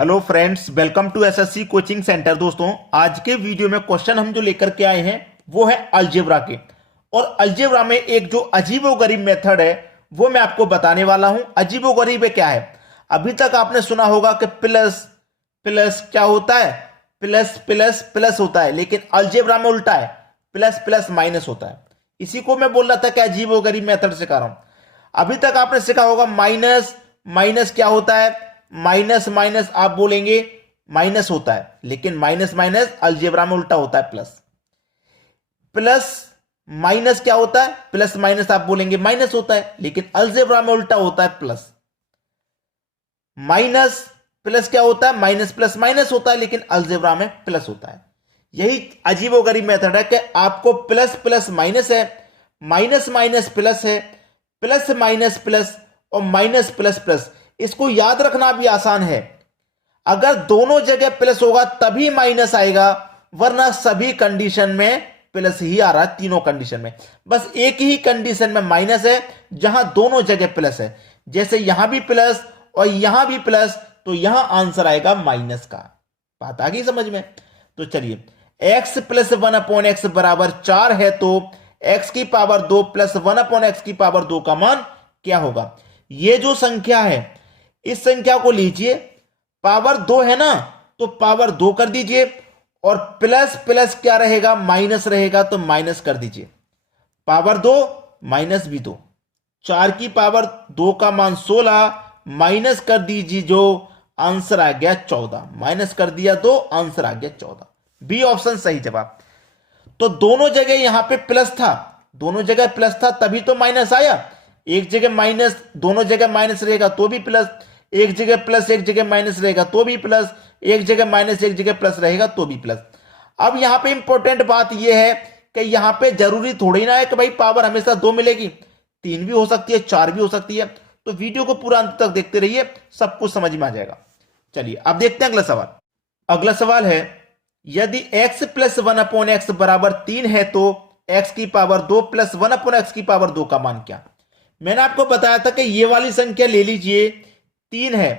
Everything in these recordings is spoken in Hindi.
Hello friends, welcome to SSC coaching centre. दोस्तों, आज के वीडियो में क्वेश्चन हम जो लेकर के आए हैं वो है अलजेब्रा के। और अलजेब्रा में एक जो अजीबोगरीब मेथड है वो मैं आपको बताने वाला हूं। अजीबोगरीब क्या है? अभी तक आपने सुना होगा कि प्लस प्लस क्या होता है, प्लस प्लस प्लस होता है, लेकिन अलजेब्रा में उल्टा है, प्लस प्लस माइनस होता है। इसी को मैं बोल रहा था कि अजीबोगरीब मेथड सिखा रहा हूं। अभी तक आपने सीखा होगा माइनस माइनस क्या होता है, माइनस माइनस आप बोलेंगे माइनस होता है, लेकिन माइनस माइनस अलजेब्रा में उल्टा होता है प्लस। प्लस माइनस क्या होता है, प्लस माइनस आप बोलेंगे माइनस होता है, लेकिन अलजेब्रा में उल्टा होता है प्लस। माइनस प्लस क्या होता है, माइनस प्लस माइनस होता है, लेकिन अलजेब्रा में प्लस होता है। यही अजीबोगरीब मेथड है कि आपको प्लस प्लस माइनस है, माइनस माइनस प्लस है, प्लस माइनस प्लस और माइनस प्लस प्लस। इसको याद रखना भी आसान है। अगर दोनों जगह प्लस होगा तभी माइनस आएगा, वरना सभी कंडीशन में प्लस ही आ रहा है। तीनों कंडीशन में बस एक ही कंडीशन में माइनस है जहां दोनों जगह प्लस है। जैसे यहां भी प्लस और यहां भी प्लस, तो यहां आंसर आएगा माइनस का। बात आ गई समझ में? तो चलिए, x प्लस 1/x बराबर 4 है तो x की पावर 2 प्लस 1/x की पावर 2 का मान क्या होगा? ये जो संख्या है इस संख्या को लीजिए, पावर 2 है ना, तो पावर 2 कर दीजिए, और प्लस प्लस क्या रहेगा, माइनस रहेगा, तो माइनस कर दीजिए। पावर 2 माइनस भी 2, 4 की पावर 2 का मान 16, माइनस कर दीजिए, जो आंसर आ गया 14। माइनस कर दिया 2, आंसर आ गया 14। बी ऑप्शन सही जवाब। तो दोनों जगह यहां पे प्लस था, दोनों जगह प्लस था तभी तो माइनस आया। एक जगह माइनस, दोनों जगह माइनस रहेगा तो भी प्लस, एक जगह प्लस एक जगह माइनस रहेगा तो भी प्लस, एक जगह माइनस एक जगह प्लस रहेगा तो भी प्लस। अब यहां पे इंपॉर्टेंट बात यह है कि यहां पे जरूरी थोड़ी ना है कि भाई पावर हमेशा 2 मिलेगी, 3 भी हो सकती है, 4 भी हो सकती है। तो वीडियो को पूरा अंत तक देखते रहिए, सब कुछ समझ में आ जाएगा। चलिए अब देखते हैं अगला सवाल। अगला सवाल है, यदि x प्लस 1/x बराबर 3 है तो x की पावर 2 प्लस 1/x की पावर 2 का मान क्या? मैंने आपको बताया था कि ये वाली संख्या ले लीजिए, 3 है,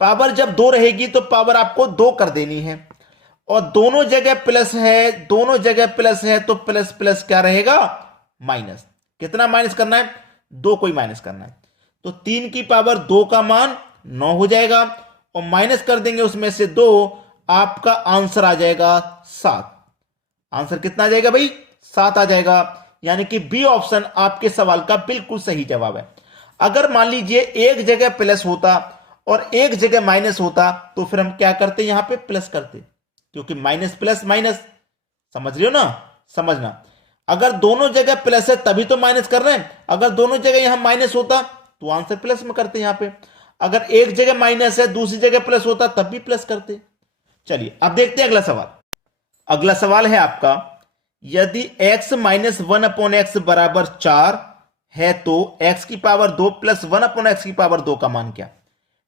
पावर जब 2 रहेगी तो पावर आपको 2 कर देनी है, और दोनों जगह प्लस है, दोनों जगह प्लस है, तो प्लस प्लस क्या रहेगा, माइनस। कितना माइनस करना है? 2 को ही माइनस करना है। तो 3 की पावर 2 का मान 9 हो जाएगा, और माइनस कर देंगे उसमें से 2, आपका आंसर आ जाएगा 7। आंसर कितना आ जाएगा भाई? 7 आ जाएगा। यानी कि बी ऑप्शन आपके सवाल का बिल्कुल सही जवाब है। अगर मान लीजिए एक जगह प्लस होता और एक जगह माइनस होता, तो फिर हम क्या करते, यहां पे प्लस करते, क्योंकि माइनस प्लस माइनस। समझ रहे हो ना? समझना, अगर दोनों जगह प्लस है तभी तो माइनस कर रहे हैं। अगर दोनों जगह यहां माइनस होता तो आंसर प्लस में करते यहां पे। अगर एक जगह माइनस है दूसरी जगह प्लस होता तब भी प्लस करते। चलिए अब देखते हैं अगला सवाल। अगला सवाल है आपका, यदि x माइनस 1/x बराबर 4 है तो x की पावर 2 प्लस 1/x की पावर 2 का मान क्या?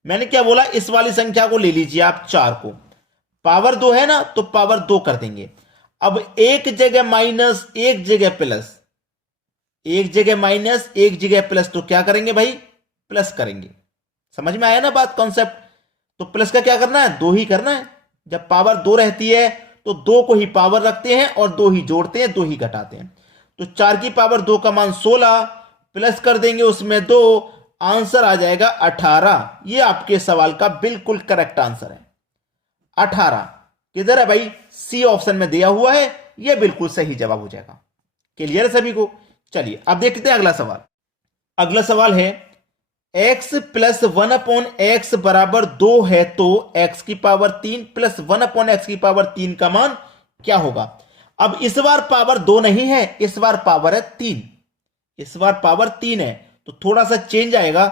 मैंने क्या बोला, इस वाली संख्या को ले लीजिए आप, 4 को, पावर 2 है ना, तो पावर 2 कर देंगे। अब एक जगह माइनस एक जगह प्लस, एक जगह माइनस एक जगह प्लस, तो क्या करेंगे भाई, प्लस करेंगे। समझ में आया ना बात, कॉन्सेप्ट? तो प्लस का क्या करना है, 2 ही करना है। जब पावर 2 रहती है तो 2 को ही पावर रखते हैं और 2 ही जोड़ते हैं, 2 ही घटाते हैं। तो 4 की पावर 2 का मान 16, प्लस कर देंगे उसमें 2, आंसर आ जाएगा 18। ये आपके सवाल का बिल्कुल करेक्ट आंसर है, 18। किधर है भाई? सी ऑप्शन में दिया हुआ है, यह बिल्कुल सही जवाब हो जाएगा। क्लियर है सभी को? चलिए अब देखते हैं अगला सवाल। अगला सवाल है, x प्लस 1/x बराबर 2 है तो x की पावर 3 प्लस 1/x की पावर 3 का मान क्या होगा? अब इस बार पावर 2 नहीं है, इस बार पावर है 3। इस बार पावर 3 है तो थोड़ा सा चेंज आएगा।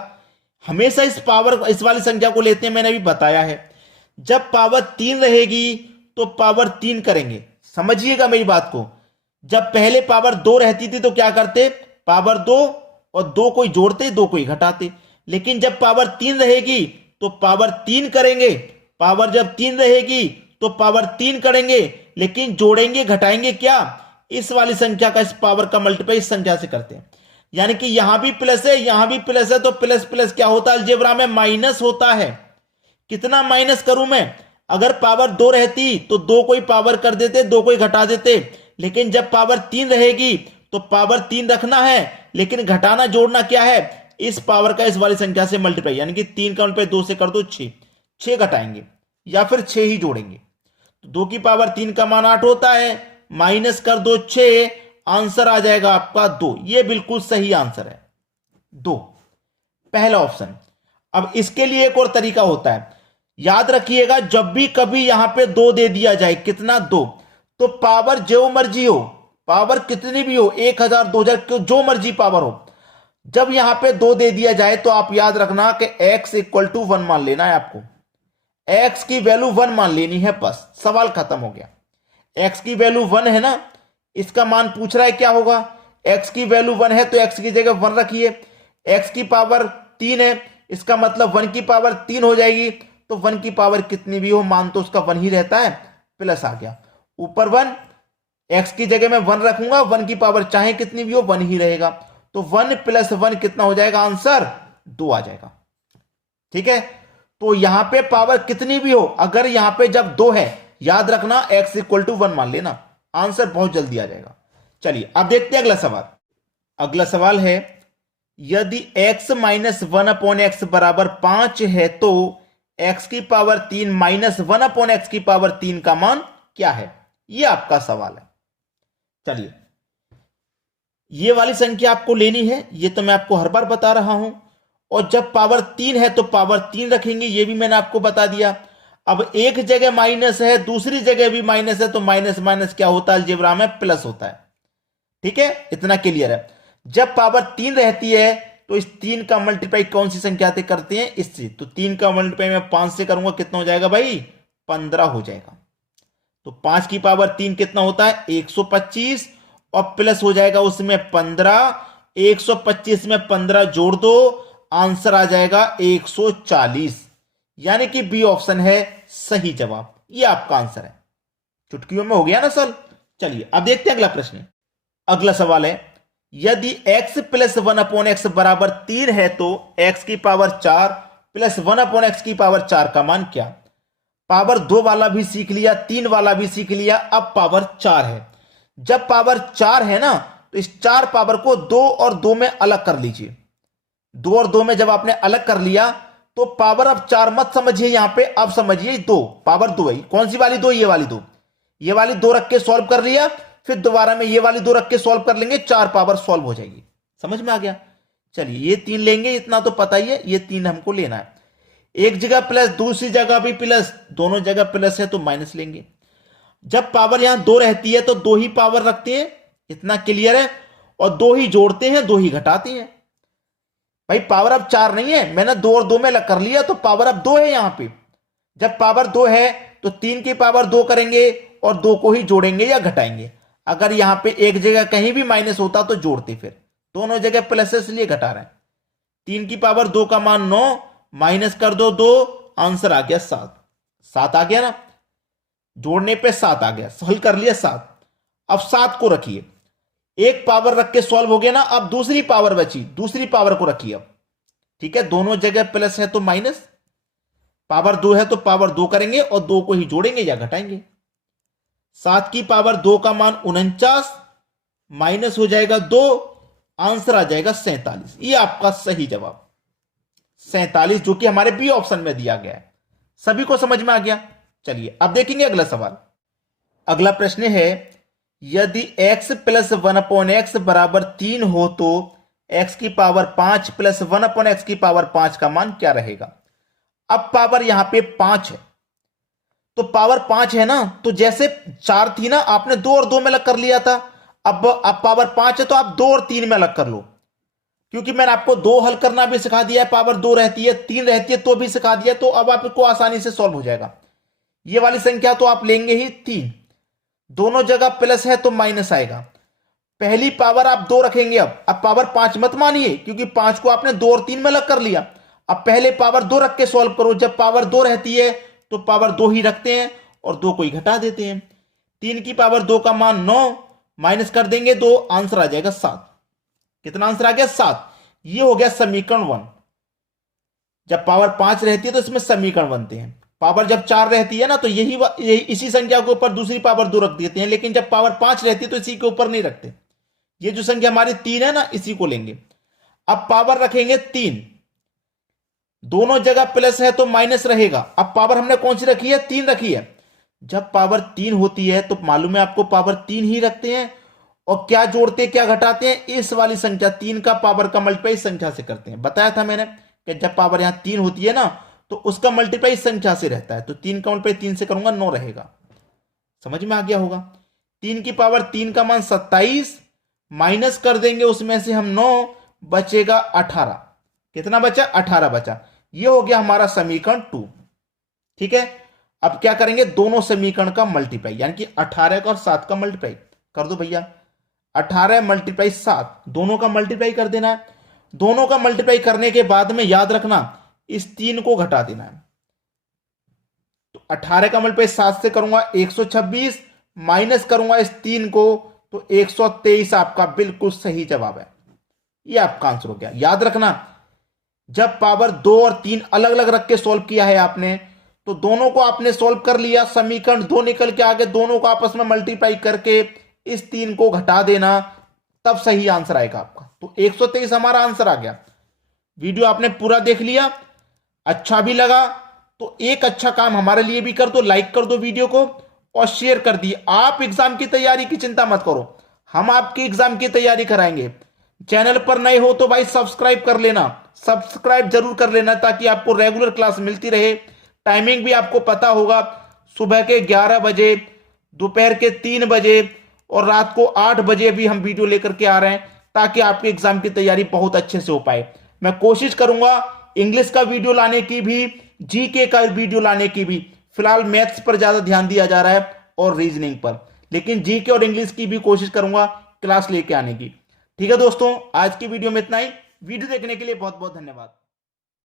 हमेशा इस वाली संख्या को लेते हैं, मैंने अभी बताया है। जब पावर 3 रहेगी तो पावर 3 करेंगे। समझिएगा मेरी बात को। जब पहले पावर 2 रहती थी तो क्या करते, पावर 2 और 2 को ही जोड़ते, 2 को ही घटाते। लेकिन जब पावर 3 रहेगी तो पावर 3 करेंगे। पावर जब 3 रहेगी तो पावर 3 करेंगे, लेकिन जोड़ेंगे घटाएंगे क्या, इस वाली संख्या का इस पावर का मल्टीप्लाई इस संख्या से करते हैं। यानी कि यहां भी प्लस है, यहां भी प्लस है, तो प्लस प्लस क्या होता है अलजेब्रा में, माइनस होता है। कितना माइनस करूं मैं? अगर पावर 2 रहती तो 2 को ही पावर कर देते, 2 को ही घटा देते, लेकिन जब पावर 3 रहेगी तो पावर 3 रखना है, लेकिन घटाना जोड़ना क्या है? इस पावर का इस वाली संख्या से मल्टीप्लाई, यानी कि 3 का मल्टीप्लाई 2 से कर दो 6, 6 घटाएंगे या फिर 6 ही जोड़ेंगे। तो 2 की पावर 3 का मान 8 होता है, माइनस कर दो 6, आंसर आ जाएगा आपका 2। ये बिल्कुल सही आंसर है 2, पहला ऑप्शन। अब इसके लिए एक और तरीका होता है, याद रखिएगा, जब भी कभी यहां पे 2 दे दिया जाए, कितना 2, तो पावर जो मर्जी हो, पावर कितनी भी हो, 1000 2000 जो मर्जी पावर हो, जब यहां पे 2 दे दिया जाए तो आप याद रखना कि x इक्वल टू 1 मान लेना है आपको। x की वैल्यू 1 मान लेनी है, बस सवाल खत्म हो गया। x की वैल्यू 1 है ना, इसका मान पूछ रहा है क्या होगा? x की वैल्यू 1 है तो x की जगह 1 रखिए। x की पावर 3 है, इसका मतलब 1 की पावर 3 हो जाएगी। तो 1 की पावर कितनी भी हो, मान तो उसका 1 ही रहता है, प्लस आ गया ऊपर 1, x की जगह मैं 1 रखूंगा, 1 की पावर चाहे कितनी भी हो 1 ही रहेगा। तो 1 प्लस 1 कितना हो जाएगा? आंसर 2 आ जाएगा। ठीक है, तो यहां पे पावर कितनी भी हो, अगर यहां पे जब 2 है, याद रखना x इक्वल टू 1 मान लेना, आंसर बहुत जल्दी आ जाएगा। चलिए अब देखते हैं अगला सवाल। अगला सवाल है, यदि x माइनस 1 अपॉन एक्स बराबर 5 है तो x की पावर 3 माइनस 1 अपॉन एक्स की पावर 3 का मान क्या है? यह आपका सवाल है। चलिए, ये वाली संख्या आपको लेनी है, ये तो मैं आपको हर बार बता रहा हूं, और जब पावर 3 है तो पावर 3 रखेंगे, ये भी मैंने आपको बता दिया। अब एक जगह माइनस है, दूसरी जगह भी माइनस है, तो माइनस माइनस क्या होता है अलजेब्रा में? प्लस होता है। ठीक है, इतना क्लियर है। जब पावर 3 रहती है तो इस 3 का मल्टीप्लाई कौन सी संख्या से करते हैं? इससे। तो 3 का मल्टीप्लाई मैं 5 से करूंगा, कितना हो जाएगा भाई? 15 हो जाएगा। तो 5 की पावर 3 कितना होता है? 125, और प्लस हो जाएगा उसमें 15, 125 में 15 जोड़ दो, आंसर आ जाएगा 140, यानी कि बी ऑप्शन है सही जवाब। ये आपका आंसर है। चुटकियों में हो गया ना सर। चलिए अब देखते हैं अगला प्रश्न। अगला सवाल है, यदि x प्लस 1 अपॉन एक्स बराबर 3 है तो x की पावर 4 प्लस 1 अपॉन एक्स की पावर 4 का मान क्या? पावर 2 वाला भी सीख लिया, 3 वाला भी सीख लिया, अब पावर 4 है। जब पावर 4 है ना, तो इस 4 पावर को 2 और 2 में अलग कर लीजिए। 2 और 2 में जब आपने अलग कर लिया तो पावर अब 4 मत समझिए यहां पे, अब समझिए 2, पावर 2 है। कौन सी वाली 2? ये वाली 2। ये वाली 2 रख के सॉल्व कर लिया, फिर दोबारा में ये वाली 2 रख के सॉल्व कर लेंगे, 4 पावर सॉल्व हो जाएगी। समझ में आ गया? चलिए, ये 3 लेंगे, इतना तो पता ही है, ये 3 हमको लेना है। एक जगह प्लस, दूसरी जगह भी प्लस, दोनों जगह प्लस है तो माइनस लेंगे। जब पावर यहां 2 रहती है तो 2 ही पावर रखते हैं, इतना क्लियर है, और 2 ही जोड़ते हैं, 2 ही घटाते हैं। भाई पावर अब 4 नहीं है, मैंने 2 और 2 में कर लिया, तो पावर अब 2 है यहां पे। जब पावर 2 है तो 3 की पावर 2 करेंगे और 2 को ही जोड़ेंगे या घटाएंगे। अगर यहां पे एक जगह कहीं भी माइनस होता तो जोड़ते, फिर दोनों जगह प्लस है इसलिए घटा रहे हैं। 3 की पावर 2 का मान 9, माइनस कर दो 2, आंसर आ गया 7। 7 आ गया ना, जोड़ने पे 7 आ गया, हल कर लिया 7। अब 7 को रखिए, एक पावर रख के सॉल्व हो गया ना, अब दूसरी पावर बची, दूसरी पावर को रखिए अब। ठीक है, दोनों जगह प्लस है तो माइनस, पावर 2 है तो पावर 2 करेंगे और 2 को ही जोड़ेंगे या घटाएंगे। 7 की पावर 2 का मान 49, माइनस हो जाएगा 2, आंसर आ जाएगा 47। ये आपका सही जवाब 47, जो कि हमारे बी ऑप्शन में दिया गया है। सभी को समझ में आ गया? चलिए अब देखेंगे अगला सवाल। अगला प्रश्न है, यदि x प्लस 1 अपॉन एक्स बराबर 3 हो तो x की पावर 5 प्लस 1 अपॉन एक्स की पावर 5 का मान क्या रहेगा? अब पावर यहां पे 5 है, तो पावर 5 है ना, तो जैसे 4 थी ना, आपने 2 और 2 में अलग कर लिया था। अब पावर 5 है तो आप 2 और 3 में अलग कर लो, क्योंकि मैंने आपको 2 हल करना भी सिखा दिया है, पावर 2 रहती है, 3 रहती है तो भी सिखा दिया, तो अब आपको आसानी से सॉल्व हो जाएगा। ये वाली संख्या तो आप लेंगे ही 3, दोनों जगह प्लस है तो माइनस आएगा। पहली पावर आप 2 रखेंगे, अब पावर 5 मत मानिए, क्योंकि 5 को आपने 2 और 3 में अलग कर लिया। अब पहले पावर 2 रख के सॉल्व करो, जब पावर 2 रहती है तो पावर 2 ही रखते हैं और 2 को ही घटा देते हैं। 3 की पावर 2 का मान 9, माइनस कर देंगे 2, आंसर आ जाएगा 7। कितना आंसर आ गया? 7। ये हो गया समीकरण 1। जब पावर 5 रहती है तो इसमें समीकरण बनते हैं। पावर जब 4 रहती है ना तो यही इसी संख्या के ऊपर दूसरी पावर 2 रख देते हैं, लेकिन जब पावर 5 रहती है तो इसी के ऊपर नहीं रखते। ये जो संख्या हमारी 3 है ना, इसी को लेंगे। अब पावर रखेंगे 3, दोनों जगह प्लस है तो माइनस रहेगा। अब पावर हमने कौन सी रखी है? 3 रखी है। जब पावर 3 होती है तो मालूम है आपको, पावर 3 ही रखते हैं और क्या जोड़ते क्या घटाते हैं? इस वाली संख्या 3 का पावर का मल्टीप्लाई इस संख्या से करते हैं। बताया था मैंने कि जब पावर यहां 3 होती है ना तो उसका मल्टीप्लाई इस संख्या से रहता है। तो 3 का मल्टीप्लाई 3 से करूंगा, 9 रहेगा। समझ में आ गया होगा। 3 की पावर 3 का मान 27, माइनस कर देंगे उसमें से हम 9, बचेगा 18। कितना बचा? 18 बचा। ये हो गया हमारा समीकरण 2। ठीक है, अब क्या करेंगे? दोनों समीकरण का मल्टीप्लाई, यानी कि 18 का और 7 का मल्टीप्लाई कर दो भैया। 18 मल्टीप्लाई 7, दोनों का मल्टीप्लाई कर देना है। दोनों का मल्टीप्लाई करने के बाद में याद रखना, इस 3 को घटा देना है। तो 18 का मल्टीप्लाई 7 से करूंगा 126, माइनस करूंगा इस 3 को तो 123 आपका बिल्कुल सही जवाब है। ये आपका आंसर हो गया। याद रखना, जब पावर 2 और 3 अलग अलग रख के सॉल्व किया है आपने, तो दोनों को आपने सॉल्व कर लिया, समीकरण 2 निकल के आगे, दोनों को आपस में मल्टीप्लाई करके इस 3 को घटा देना, तब सही आंसर आएगा आपका। तो 123 हमारा आंसर आ गया। वीडियो आपने पूरा देख लिया, अच्छा भी लगा तो एक अच्छा काम हमारे लिए भी कर दो, लाइक कर दो वीडियो को और शेयर कर दिए। आप एग्जाम की तैयारी की चिंता मत करो, हम आपकी एग्जाम की तैयारी कराएंगे। चैनल पर नए हो तो भाई सब्सक्राइब कर लेना, सब्सक्राइब जरूर कर लेना ताकि आपको रेगुलर क्लास मिलती रहे। टाइमिंग भी आपको पता होगा, सुबह के 11 बजे, दोपहर के 3 बजे और रात को 8 बजे भी हम वीडियो लेकर के आ रहे हैं ताकि आपके एग्जाम की तैयारी बहुत अच्छे से हो पाए। मैं कोशिश करूंगा इंग्लिश का वीडियो लाने की भी, जीके का वीडियो लाने की भी। फिलहाल मैथ्स पर ज्यादा ध्यान दिया जा रहा है और रीजनिंग पर, लेकिन जीके और इंग्लिश की भी कोशिश करूंगा क्लास लेके आने की। ठीक है दोस्तों, आज की वीडियो में इतना ही। वीडियो देखने के लिए बहुत बहुत धन्यवाद।